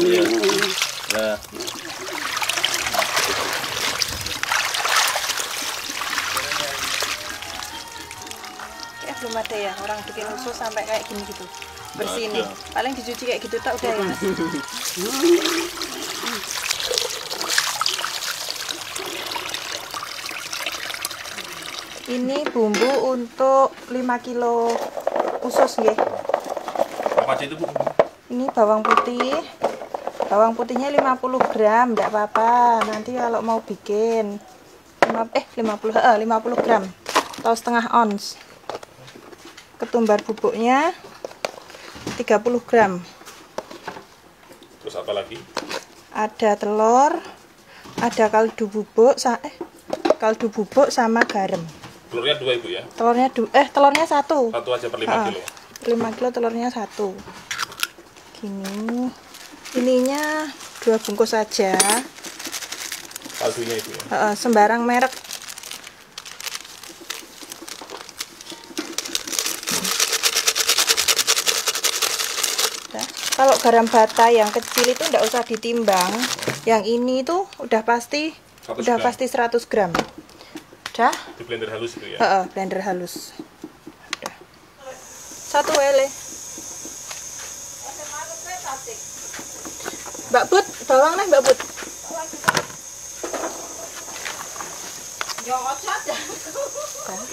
Iya. Nah. Kayak belum ada ya orang bikin usus sampai kayak gini gitu. Bersih nih. Paling dicuci kayak gitu tak udah ya, Mas. Ini bumbu untuk 5 kilo usus ya. Apa aja itu, Bu? Ini bawang putih. Bawang putihnya 50 gram, enggak apa-apa. Nanti kalau mau bikin 50 gram atau setengah ons. Ketumbar bubuknya 30 gram. Terus apa lagi? Ada telur, ada kaldu bubuk sama garam. Telurnya 2, Ibu ya? Telurnya 1. 1 aja per 5 kilo. 5 kilo telurnya 1. Gini. Ininya 2 bungkus saja. Kaldunya itu ya? Sembarang merek. Nah, kalau garam bata yang kecil itu enggak usah ditimbang. Yang ini tuh udah pasti 100 gram. Udah? Di blender halus itu ya? Blender halus. Udah. 1 lele. Mbak Put, bawang nih Mbak Put.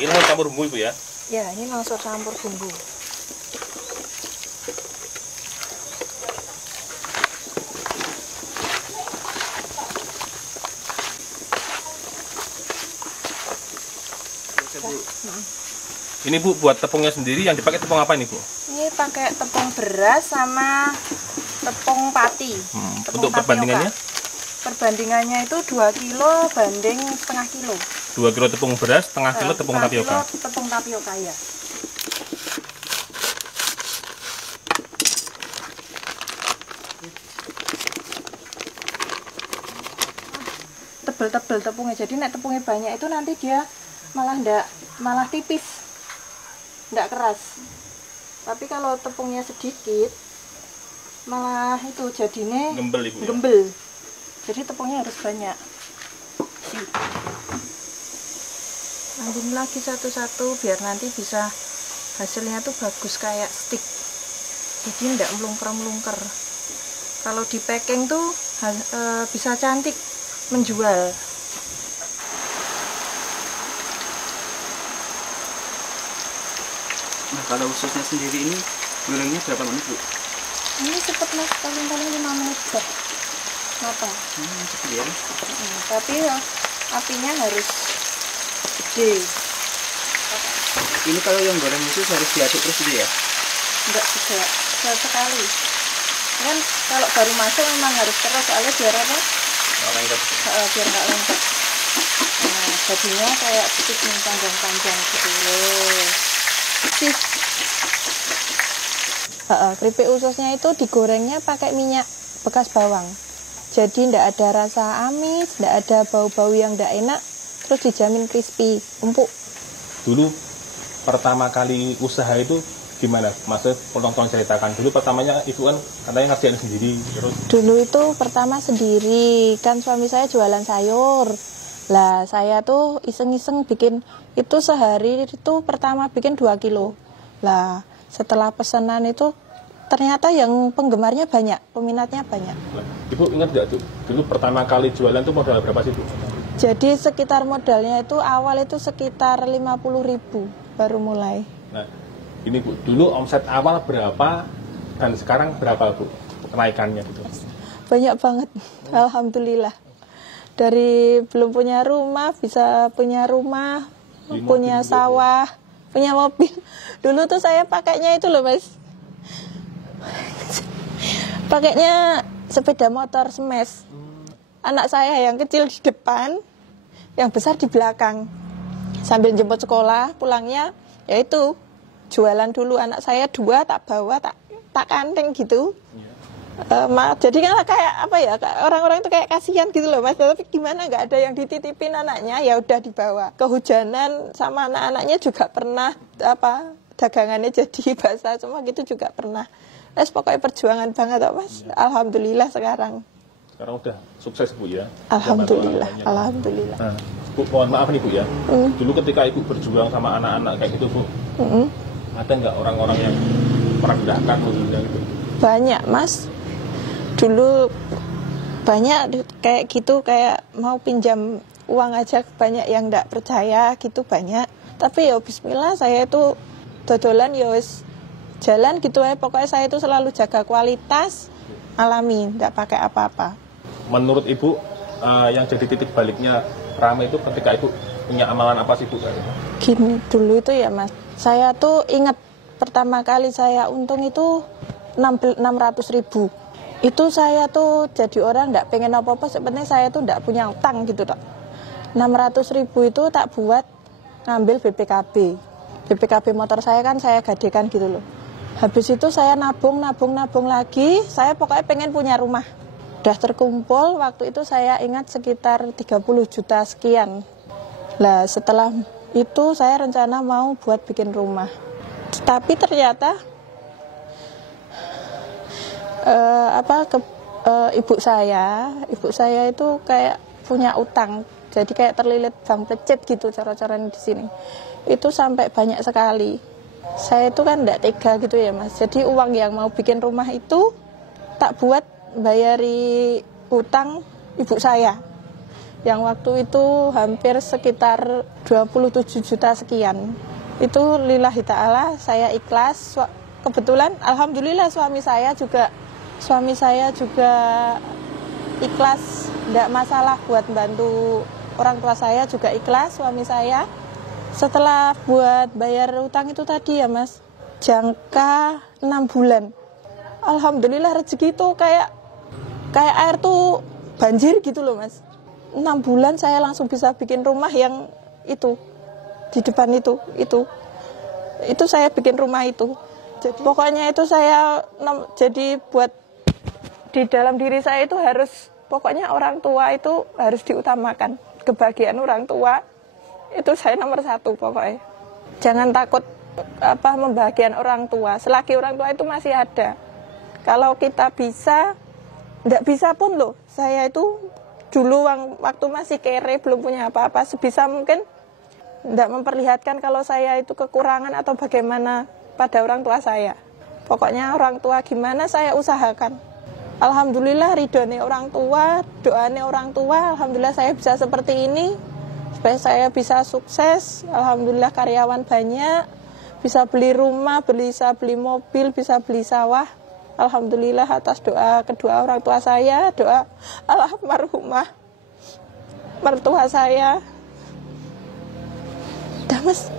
Ini langsung campur bumbu, Ibu ya? Ya, ini langsung campur bumbu. Ini Bu, buat tepungnya sendiri yang dipakai tepung apa ini, Bu? Ini pakai tepung beras sama tepung pati. Untuk perbandingannya? Perbandingannya itu 2 kilo banding setengah kilo. 2 kilo tepung beras, setengah kilo tepung tapioka. Tepung tapioka ya. Tebel-tebel tepungnya. Jadi nek tepungnya banyak itu nanti dia malah tipis. Nggak keras. Tapi kalau tepungnya sedikit malah itu jadinya gembel, Ibu ya? Gembel. Jadi tepungnya harus banyak. Lanjutin lagi satu-satu biar nanti bisa hasilnya tuh bagus kayak stick. Jadi nggak melungker-melungker. Kalau di packing tuh bisa cantik menjual. Nah, kalau ususnya sendiri ini gorengnya berapa menit, Bu? Ini cepet Mas, paling-paling 5 menit deh. Matang. Cepet ya. Tapi apinya harus gede. Ini kalau yang goreng usus harus diaduk terus gitu ya? Enggak juga, sekali. Kan kalau baru masuk memang harus terus, soalnya biar apa? Nggak lengket. Biar nggak lengket. Nah, jadinya kayak stick nih panjang-panjang gitu loh. Keripik ususnya itu digorengnya pakai minyak bekas bawang. Jadi tidak ada rasa amis, tidak ada bau-bau yang tidak enak, terus dijamin crispy, empuk. Dulu pertama kali usaha itu gimana? Maksudnya tolong ceritakan dulu pertamanya itu kan katanya ngerjain sendiri terus. Dulu itu pertama sendiri, kan suami saya jualan sayur. Lah saya tuh iseng-iseng bikin itu sehari itu pertama bikin 2 kilo. Lah setelah pesanan itu ternyata yang penggemarnya banyak, peminatnya banyak. Nah, Ibu ingat nggak tuh dulu pertama kali jualan tuh modal berapa sih, Bu? Jadi sekitar modalnya itu awal itu sekitar 50.000 baru mulai. Nah, ini Bu, dulu omset awal berapa dan sekarang berapa, Bu? Kenaikannya gitu. Banyak banget. Alhamdulillah. Dari belum punya rumah bisa punya rumah, punya sawah, punya mobil. Dulu tuh saya pakainya itu loh, Mas. Pakainya sepeda motor smash. Anak saya yang kecil di depan, yang besar di belakang. Sambil jemput sekolah, pulangnya yaitu jualan dulu. Anak saya 2 tak bawa, tak kanteng gitu. Jadi kan kayak apa ya, orang-orang itu kayak kasihan gitu loh Mas. Tapi gimana, nggak ada yang dititipin anaknya, ya udah dibawa. Kehujanan sama anak-anaknya juga pernah dagangannya jadi basah semua gitu juga pernah. pokoknya perjuangan banget kok Mas. Alhamdulillah sekarang. Sekarang udah sukses Bu ya. Alhamdulillah, alhamdulillah. Nah, Bu, mohon maaf nih Bu ya. Dulu ketika Ibu berjuang sama anak-anak kayak gitu Bu, ada nggak orang-orang yang merendahkan Bu gitu? Banyak Mas. Dulu banyak kayak gitu, kayak mau pinjam uang aja banyak yang nggak percaya gitu, banyak. Tapi ya bismillah, saya itu dodolan ya wis jalan gitu ya. Pokoknya saya itu selalu jaga kualitas, alami, nggak pakai apa-apa. Menurut Ibu, yang jadi titik baliknya Rama itu ketika Ibu punya amalan apa sih Bu? Gini, dulu itu ya Mas, saya tuh ingat pertama kali saya untung itu 600.000. Itu saya tuh jadi orang nggak pengen apa-apa, sebenarnya saya tuh nggak punya utang gitu tak. 600.000 itu tak buat ngambil BPKB. BPKB motor saya kan saya gadekan gitu loh. Habis itu saya nabung lagi, saya pokoknya pengen punya rumah. Udah terkumpul, waktu itu saya ingat sekitar 30 juta sekian. Lah setelah itu saya rencana mau buat bikin rumah. Tapi ternyata ibu saya itu kayak punya utang. Jadi kayak terlilit bank plecet gitu cara-caranya di sini. Itu sampai banyak sekali. Saya itu kan enggak tega gitu ya Mas. Jadi uang yang mau bikin rumah itu tak buat bayari utang ibu saya. Yang waktu itu hampir sekitar 27 juta sekian. Itu lillahi ta'ala saya ikhlas. Kebetulan alhamdulillah suami saya juga ikhlas, enggak masalah buat bantu orang tua saya juga ikhlas suami saya. Setelah buat bayar utang itu tadi ya Mas, jangka 6 bulan. Alhamdulillah rezeki itu kayak air tuh banjir gitu loh Mas. 6 bulan saya langsung bisa bikin rumah yang itu di depan itu saya bikin rumah itu. Jadi pokoknya itu saya jadi buat di dalam diri saya itu harus pokoknya orang tua itu harus diutamakan. Kebahagiaan orang tua itu saya nomor 1 pokoknya. Jangan takut membahagiakan orang tua. Selagi orang tua itu masih ada. Kalau kita bisa, enggak bisa pun loh. Saya itu dulu waktu masih kere belum punya apa-apa, sebisa mungkin enggak memperlihatkan kalau saya itu kekurangan atau bagaimana pada orang tua saya. Pokoknya orang tua gimana saya usahakan. Alhamdulillah ridhonya orang tua, doanya orang tua, alhamdulillah saya bisa seperti ini, supaya saya bisa sukses. Alhamdulillah karyawan banyak, bisa beli rumah, bisa beli mobil, bisa beli sawah. Alhamdulillah atas doa kedua orang tua saya, doa almarhumah mertua saya. Dah Mas.